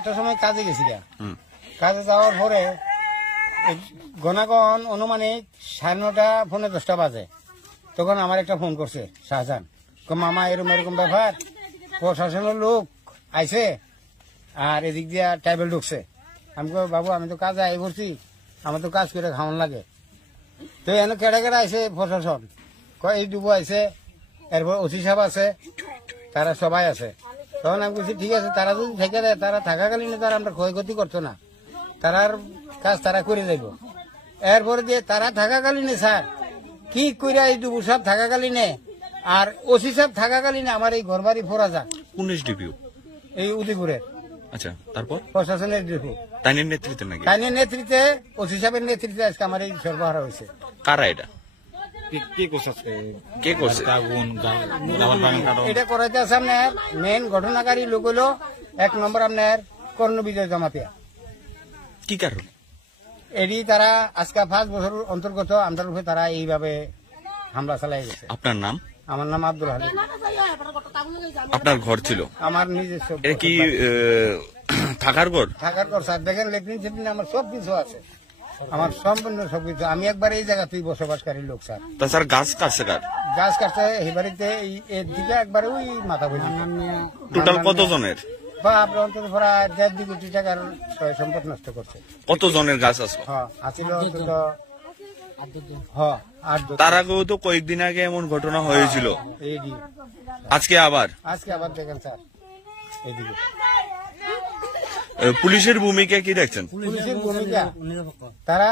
8টার সময় কাজে গেছি কাজে যাওয়ার পরে গণাগণ অনুমানিক 9:30 পৌনে 10টা বাজে তখন আমার একটা ফোন করছে শাহজাহান মামা এরকম এরকম ব্যাপার প্রশাসনের লোক আইছে আর এদিক দিয়া ট্রাইবেল ঢুকছে আমি বাবু আমি তো কাজে আই করছি আমার তো কাজ করে খাওয়ান লাগে তো এনে কেটে কেটে আইসে প্রশাসন এই ডুবো আইসে এরপর ওসি সাহেব আছে তারা সবাই আছে তখন আমি বলছি ঠিক আছে তারা যদি থেকে দেয় তারা থাকাকালীন তারা আমরা ক্ষয়ক্ষতি করতো না তারার কাজ তারা করে যাইব এরপরে যে তারা থাকাকালীনে স্যার কি করে এই ডুবু সাহেব থাকাকালীনে আর ওসি সাহেব থাকাকালীনে আমার এই ঘর বাড়ি ফোরা যাক পুলিশ ডিপিও এই উদয়পুরের আচ্ছা তারপর প্রশাসনের ডিপু তাইনের নেতৃত্বে নাকি তাইনের নেতৃত্বে ওসি সাহেবের নেতৃত্বে আজকে আমার এই সরবরাহ হয়েছে কারা এটা কে করছে এটা করাইতে আছে আপনার মেন ঘটনাকারী লোক হলো 1 নম্বর আপনার কর্ণ বিজয় জমাতিয়া কি কারণ এটি তারা আজকে 5 বছর অন্তর্গত আমাদের উপরে তারা এইভাবে হামলা চালাই গেছে আপনার নাম আমার নাম আব্দুল হালিম আপনার ঘর ছিল আমার নিজস্ব এটা কি থাকার ঘর স্যার দেখেন লেট্রিন সেট্রিন আমার সব কিছু আছে আমার সম্পূর্ণ সবকিছু আমি একবার এই জায়গাতেই বসবাসকারী লোক স্যার তাছাড়া গাছ কাটছে কার গাছ কাটছে এই বাড়িতে এর দিকে একবারে ওই মাথা বলি টোটাল কত জনের বা আপনার অন্তত প্রায় 1.5 কোটি টাকার সম্পদ নষ্ট করছে কত জনের গাছ আছে হ্যাঁ আছিল অন্তত তার আগেও তো কয়েকদিন আগে এমন ঘটনা হয়েছিল আজকে আবার দেখেন স্যার এইদিকে পুলিশের ভূমিকা কি দেখছেন পুলিশের ভূমিকা তারা